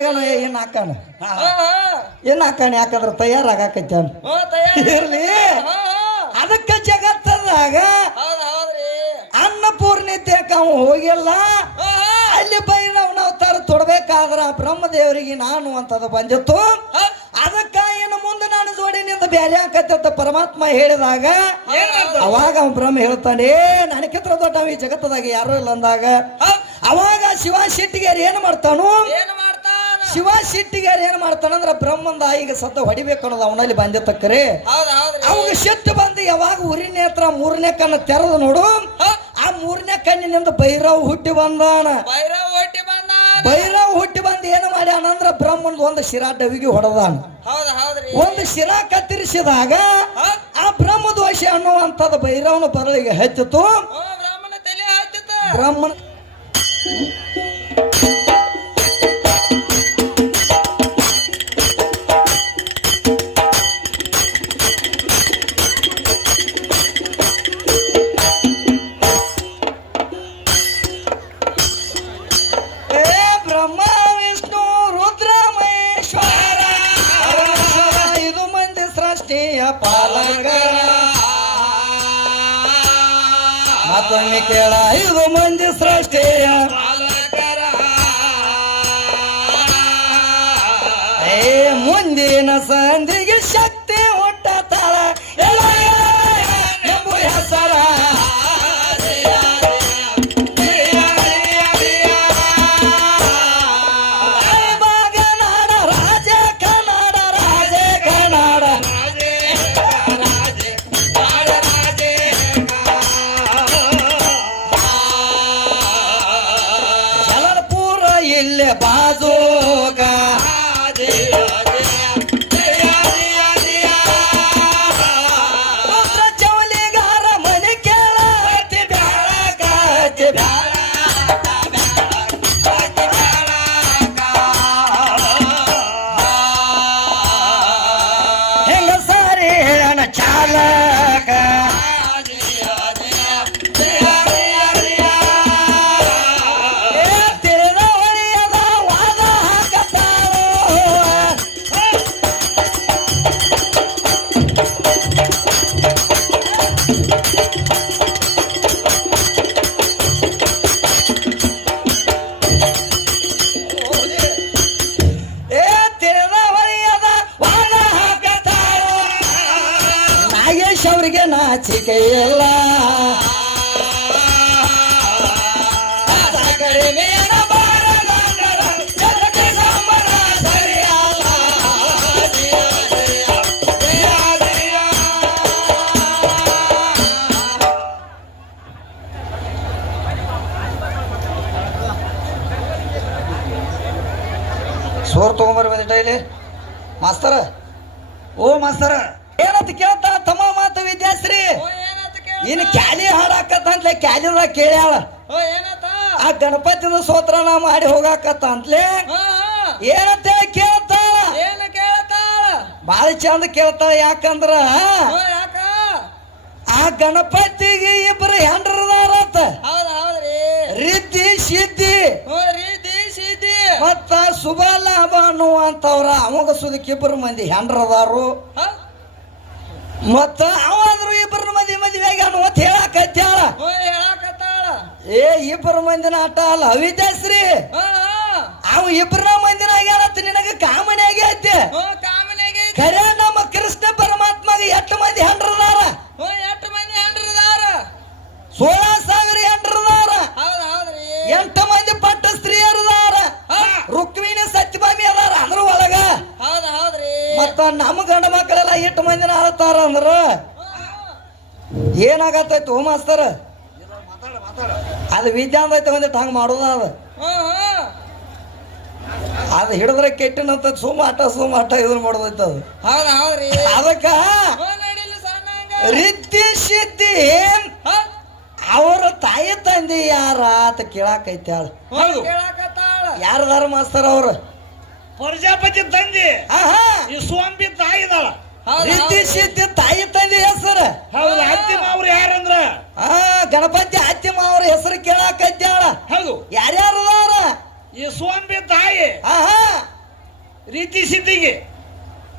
ಏನ ಏನ್ ಹಾಕಾನ ಹಾ, ಹಾ. ಏನ್ ಹಾಕಾನ ಯಾಕಂದ್ರ ತಯಾರಾಗಾಕೈತ್ಯಾನ ಹೋ, ತಯಾರಿ. ಇರ್ಲಿ. ಹಾ, ಹಾ. ಅದಕ್ಕ ಜಗತ್ತದಾಗ ಅನ್ನಪೂರ್ಣಿ ಅವ ಹೋಗಿಲ್ಲ. ಅಲ್ಲಿ ತರ ಅವತಾರ ತೊಡಬೇಕಾದ್ರ ಬ್ರಹ್ಮದೇವರಿಗೆ ನಾನು ಅಂತದ ಬಂದಿತ್ತು. ಅದಕ್ಕ ಇನ್ನು ಮುಂದೆ ನಾನು ಜೋಡಿ ನಿಂದ ಬೇರೆ ಹಾಕತ್ತ ಪರಮಾತ್ಮ ಹೇಳಿದಾಗ ಅವಾಗ ಅವ ಬ್ರಹ್ಮ ಹೇಳ್ತಾನೆ "ಏ, ದೊಡ್ಡ ದೊಡ್ಡವ ಈ ಜಗತ್ತದಾಗ ಯಾರು ಇಲ್ಲ ಅಂದಾಗ. ಅವಾಗ ಶಿವ ಶೆಟ್ಟಿಗೆ ಏನು ಏನ್ ಮಾಡ್ತಾನ ಶಿವ ಶೆಟ್ಟಿಗಾರ ಏನ್ ಮಾಡ್ತಾನಂದ್ರ ಬ್ರಹ್ಮಂದ ಈಗ ಸದ್ದ ಹೊಡಿಬೇಕು ಅನ್ನೋದು ಅವನಲ್ಲಿ ಹೌದ್ರಿ. ಅವಾಗ ಸಿಟ್ಟು ಬಂದು ಯಾವಾಗ ಉರಿ ಹತ್ರ ಮೂರನೇ ಕಣ್ಣು ತೆರೆದು ನೋಡು. ಆ ಮೂರನೇ ಕಣ್ಣಿನಿಂದ ಭೈರವ್ ಹುಟ್ಟಿ ಬಂದಾನ. ಭೈರವ್ ಹುಟ್ಟಿ ಬಂದ ಭೈರವ್ ಹುಟ್ಟಿ ಬಂದು ಏನು ಮಾಡ್ಯಾನಂದ್ರ ಬ್ರಹ್ಮಂದ ಒಂದು ಶಿರಾ ಡವಿಗೆ ಹೊಡೆದಾನ. ಒಂದು ಶಿರಾ ಕತ್ತರಿಸಿದಾಗ. ಆ ಬ್ರಹ್ಮ ದೋಷ ಅನ್ನುವಂಥದ್ದು ಭೈರವನ ಬರಲಿಗೆ ಹೆಚ್ಚಿತು ಬ್ರಾಹ್ಮಣ ಬ್ರಾಹ್ಮಣ ಇದು ಮಂದಿ ಸೃಷ್ಟಿಯ ನಾಗೇಶ್ ಅವರಿಗೆ ನಾಚಿಕೆ ಇಲ್ಲ. ಸೋರ್ ತಗೊಂಬರ್ಬೇಕು ಇಲ್ಲಿ ಮಾಸ್ತರ ಓ ಮಾಸ್ತರ ಏನಂತ ಕೇಳ್ತಾ ಏನಾತ ಕ್ಯಾಲಿ ಇನ್ನು ಕ್ಯಾಲಿ ಹಾಡಾಕತ್ತಂತ್ಲೆ ಕ್ಯಾಲಿದ ಕೇಳ್ಯಾಳ. ಆ ಗಣಪತಿನ ನಾ ಮಾಡಿ ಹೋಗಾಕತ್ತ ಅಂತ್ಲೆ ಹಾ, ಹಾ. ಏನಂತ ಹೇಳಿ ಕೇಳ್ತಾಳ. ಬಾಳ ಚಂದ ಕೇಳ್ತಾಳ ಯಾಕಂದ್ರ ಹೋ ಯಾಕ? ಆ ಗಣಪತಿಗೆ ಇಬ್ಬರು ಹೆಂಡ್ರದಾರತ್ತ ರಿದ್ದಿ ಸಿದ್ಧಿ. ರೀತಿ ಸಿದ್ದಿ ಮತ್ತ ಶುಭ ಲಾಭ ಅನ್ನುವಂತವ್ರ ಅವಾಗ ಸುದಕ್ಕೆ ಇಬ್ಬರು ಮಂದಿ ಹೆಂಡ್ರದಾರು? ಮತ್ತ ಮಂದಿ ಮದುವೆಗೆ ಹೇಳಕತ್ತಾಳ ಹೇಳಾಕತ್ತಾಳ ಏ ಇಬ್ಬರು ಮಂದಿನ ಆಟ ಅಲ್ಲ ಅವಿದ್ಯಾಸ್ರಿ. ಅವ ಇಬ್ಬರ ಮಂದಿನ ಆಗ್ಯಾನತ್ತ ನಿನಗ ಕಾಮನೆ ಆಗೈತೆ. ಖರೆ ನಮ್ಮ ಕೃಷ್ಣ ಪರಮಾತ್ಮಗೆ ಎಷ್ಟು ಮಂದಿ ಹೆಂಡ್ರದಾರ ಎಷ್ಟು ಮಂದಿ ಹೆಂಡ್ರದಾರ ಸೋಳ ಸಾವಿರ ಹೆಂಡ್ರದಾರ ಎಂಟು ಮಂದಿ ಪಟ್ಟ ಸ್ತ್ರೀಯರದಾರ ಅರದಾರ ರುಕ್ಮಿಣಿ ಸತ್ಯಭಾಮಿ ಅದಾರ ಅದ್ರ ಒಳಗ. ಮತ್ತ ನಮ್ಮ ಗಂಡ ಮಕ್ಕಳೆಲ್ಲ ಎಷ್ಟು ಮಂದಿನ ಆಡ್ತಾರ ಅಂದ್ರ ಏನಾಗತ್ತೈತಿ ಓ ಮಾಸ್ತರ? ಅದು ವಿದ್ಯಾ ಅಂದೈತೆ ಒಂದಿಟ್ಟು ಹಂಗ ಮಾಡೋದ ಅದು. ಹಾ, ಹಾ. ಅದು ಹಿಡಿದ್ರೆ ಕೆಟ್ಟಿನಂತ ಸುಮ್ಮ ಆಟ ಸುಮ್ಮ ಆಟ ಇದನ್ನ ಮಾಡೋದೈತೆ ಅದು. ಹೌದ್ ಹೌದ್ರಿ ಅದಕ್ಕ ಹೋ ರಿದ್ದಿ ಸಿದ್ಧಿ ಏನ್? ಅವರ ತಾಯಿ ತಂದೆ ಯಾರ ಅಂತ ಕೇಳಾಕೈತೆ ಆಳ. ಧರ್ಮ ಯಾರದಾರ ಮಾಸ್ತರ್ ಅವ್ರ? ಪ್ರಜಾಪತಿ ತಂದೆ. ಈ ಸ್ವಾಮಿ ತಾಯಿ ತಾಯಿ ತಂದೆ ಹೆಸರು. ಹೌದು ಅತ್ತಿಮ ಅವ್ರು ಯಾರಂದ್ರ? ಆ ಗಣಪತಿ ಅತ್ತಿಮ ಅವ್ರ ಹೆಸರು ಕೇಳಾಕೈತ್ಯಾಳ. ಹೌದು. ಯಾರ್ಯಾರದಾರ ಈ ಸೋಂಬೆ ತಾಯಿ ಆಹಾ. ರೀತಿ ಸಿದ್ಧಿಗೆ.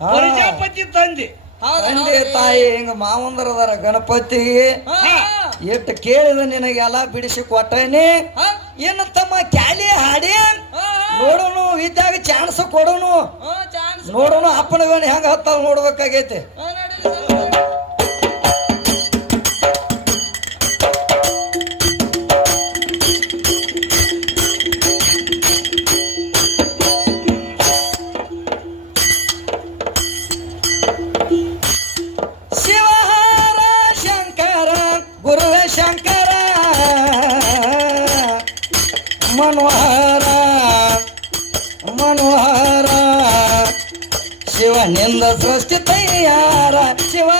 ಪ್ರಜಾಪತಿ ತಂದೆ. ತಂದೆ ತಾಯಿ ಹಿಂಗ ಮಾವಂದರದಾರ ಗಣಪತಿಗೆ? ಹಾ, ಹಾ. ಎಷ್ಟು ಕೇಳಿದ ನಿನಗೆಲ್ಲ ಬಿಡಿಸಿ ಕೊಟ್ಟೇನಿ. ಏನು ತಮ್ಮ ಕ್ಯಾಲಿ ಹಾಡಿ. ನೋಡೋನು ಇದ್ದಾಗ ಚಾನ್ಸ್ ಕೊಡೋನು. ಹಾ, ಚಾನ್ಸ್ ನೋಡೋನು ಅಪ್ಪನ ಗಣ ಹೆಂಗ ಹತ್ತಾವ ನೋಡ್ಬೇಕಾಗೈತೆ ಹಾ, ನಡೀಲಿ ಸಾನಂಗ. ಶಿವಹಾರ ಶಂಕರ ಗುರುವ ಶಂಕರ ಮನೋಹರ ಮನೋಹರ నింద సృష్టి తయారా శివా?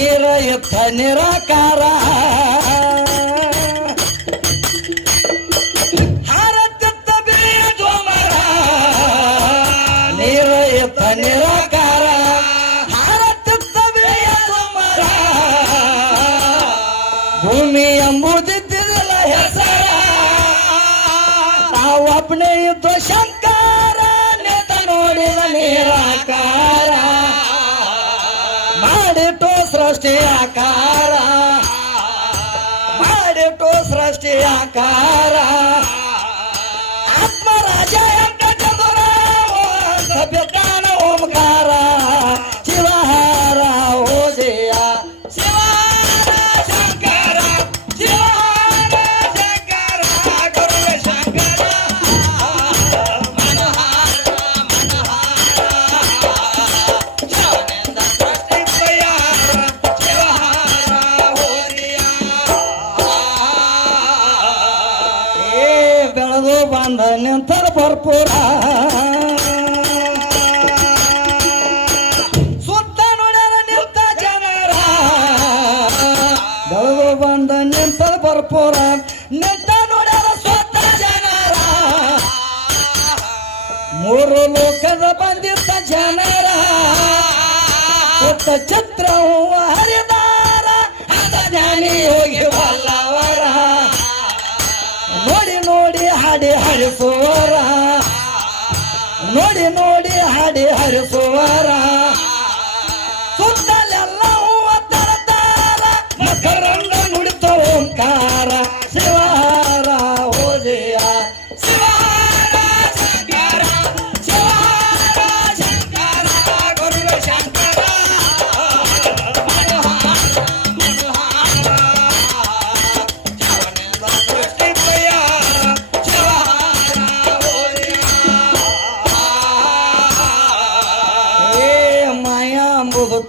ನಿರಯುತ್ತ ನಿರಾಕಾರ. ಹಾರತ್ಯತ್ತ ಬಿರಿಯ ದ್ವಮರ ನಿರಯುತ್ತ ನಿರಾಕಾರ. ಹಾರತ್ಯತ್ತ ಬಿರಿಯ ಭೂಮಿ ಎಂಬುದಿದ್ದಿರಲ್ಲ ಹೆಸರ. ನಾವು ತಾವಪ್ಪನೇ ಇದ್ದು ಶಂಕರ ಸೃಷ್ಟಿ ಆಕಾರ. ಮಾಡಿಟ್ಟು ಸೃಷ್ಟಿ ಬೆಳೆದು ಬಂದ ನಿಂತರ ಭರ್ಪೂರ. ಸುತ್ತ ನೋಡ್ಯಾರ ನಿಂತ ಜನರ. ಬೆಳೆದು ಬಂದ ನಿಂತರ ಭರ್ಪೂರ. ನಿಂತ ನೋಡ್ಯಾರ ಸ್ವತ್ತ ಜನರ. ಮೂರು ಲೋಕದ ಬಂದಿದ್ದ ಜನರ. ಸುತ್ತ ಚಿತ್ರವು ಹರಿದಾರ. ಅದ ಜ್ಞಾನಿ ಹೋಗಿ ಹಾಡಿ ಹರಿಸುವರ ನೋಡಿ ನೋಡಿ ಹಾಡಿ ಹರಿಸುವರ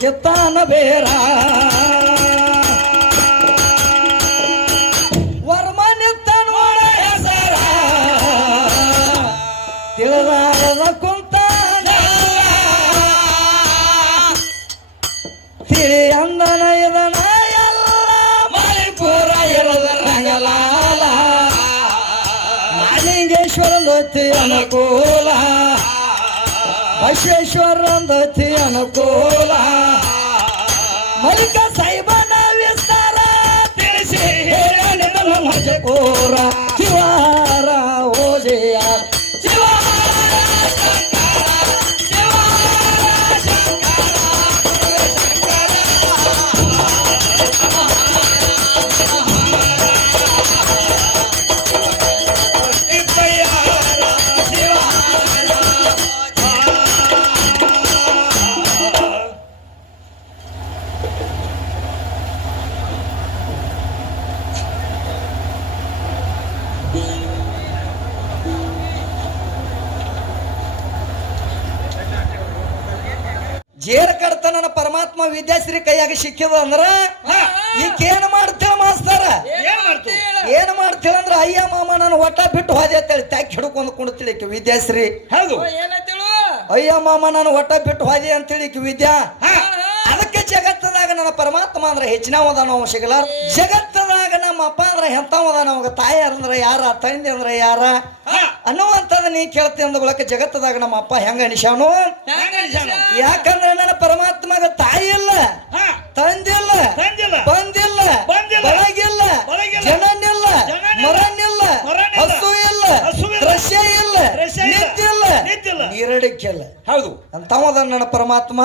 ಕಿತ್ತಾನ ಬೇರ. ತಿಳಿದಾರದ ಕುಂತ ತಿಳಿ ಅಂದನ ಇದನ ಮಣಿಪುರ ಇರದ ರಂಗಲಾಲ. ಮಾಲಿಂಗೇಶ್ವರಂದತಿ ಅನುಕೂಲ. ಬಸವೇಶ್ವರಂದತಿ ಅನುಕೂಲ. ಮಲಿಕ ಸಾಯಿಬನ ವಿಸ್ತಾರ ತಿಳಿಸಿ. ಹೇಳ ಕೋರ ವಿದ್ಯಾಶ್ರೀ ಕೈಯಾಗ ಸಿಕ್ಕಿದ ಅಂದ್ರ ಹಾ. ಈಕೇನ್ ಮಾಡ್ತೇಳ ಮಾಸ್ತಾರ? ಏನ್ ಮಾಡ್ತು ಏನ್ ಮಾಡ್ತೇಳ ಅಂದ್ರ ಅಯ್ಯ ಮಾಮ ನಾನು ಒಟ್ಟ ಬಿಟ್ಟು ಹೋದೆ ಅಂತೇಳಿ ತ್ಯಾಕ್ ಹಿಡ್ಕೊಂಡು ಕುಂಡ್ತಿಳಿ ಈಕಿ ವಿದ್ಯಾಶ್ರೀ. ಹೌದು. ಅಯ್ಯ ಮಾಮ ನಾನು ಒಟ್ಟ ಬಿಟ್ಟು ಹೋದೆ ಅಂತೇಳಿ ಈಕಿ ವಿದ್ಯಾ. ಅದಕ್ಕೆ ಜಗತ್ತದಾಗ ನನ್ನ ಪರಮಾತ್ಮ ಅಂದ್ರೆ ಹೆಚ್ಚಿನ ನಾವು ಸಿಗಲಾರ ಜಗತ್ತದಾಗ ನಮ್ಮ ಅಪ್ಪ ಅಂದ್ರೆ ಎಂತವದ ನಮಗ ತಾಯಿ ಅಂದ್ರೆ ಯಾರ ತಂದೆ ಅಂದ್ರೆ ಯಾರ ಅನ್ನುವಂಥದ್ದು ನೀ ಕೇಳ್ತಿ ಅಂದ ಬಳಕ ಜಗತ್ತದಾಗ ನಮ್ಮ ಅಪ್ಪ ಹೆಂಗ ಅನಿಶಾನು? ಯಾಕಂದ್ರೆ ನನ್ನ ಪರಮಾತ್ಮಗ ತಾಯಿ ಇಲ್ಲ ತಂದಿಲ್ಲ ಬಂದಿಲ್ಲ. ಬೆಳಗಿಲ್ಲ. ಜನನಿಲ್ಲ. ಮರನಿಲ್ಲ. ಹಸು ಇಲ್ಲ ರಷ್ಯ ಇಲ್ಲ. ದೃಶ್ಯ ಇಲ್ಲ ನಿತ್ಯ ಇಲ್ಲ. ನೀರಡಿಕ್ಕಿಲ್ಲ ಹೌದು ಅಂತವದ ನನ್ನ ಪರಮಾತ್ಮ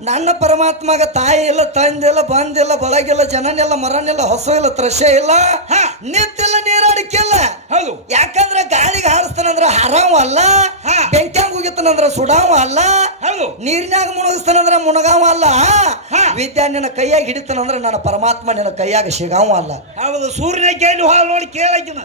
ನನ್ನ ಪರಮಾತ್ಮಗ ತಾಯಿ ಇಲ್ಲ ತಂದಿಲ್ಲ ಬಂದಿಲ್ಲ ಬಳಗಿಲ್ಲ ಜನನಿಲ್ಲ ಮರನಿಲ್ಲ ಹೊಸ ಇಲ್ಲ ದೃಶ್ಯ ಇಲ್ಲ ಹಾ. ನಿಂತಿಲ್ಲ ನೀರಡಿಕ್ಕಿಲ್ಲ ಹೌದು. ಯಾಕಂದ್ರೆ ಗಾಳಿಗೆ ಹಾರಿಸ್ತಾನಂದ್ರ ಹರಾವ ಅಲ್ಲ. ಬೆಂಕ್ಯಾಂಗ ಹೋಗಿತ್ತಾನಂದ್ರ ಸುಡಾವ ಅಲ್ಲ ಹೌದು. ನೀರಿನಾಗ ಮುಣಗಿಸ್ತಾನಂದ್ರ ಮುಣಗಾವ ಅಲ್ಲ. ವಿದ್ಯಾ ನಿನ್ನ ಕೈಯಾಗ ಹಿಡಿತಾನಂದ್ರ ನನ್ನ ಪರಮಾತ್ಮ ನಿನ್ನ ಕೈಯಾಗ ಸಿಗಾವ ಅಲ್ಲ. ಹೌದು ಸೂರ್ಯನ ಕೇಳಿ ಹಾಲು ನೋಡಿ ಕೇಳಕಿನ.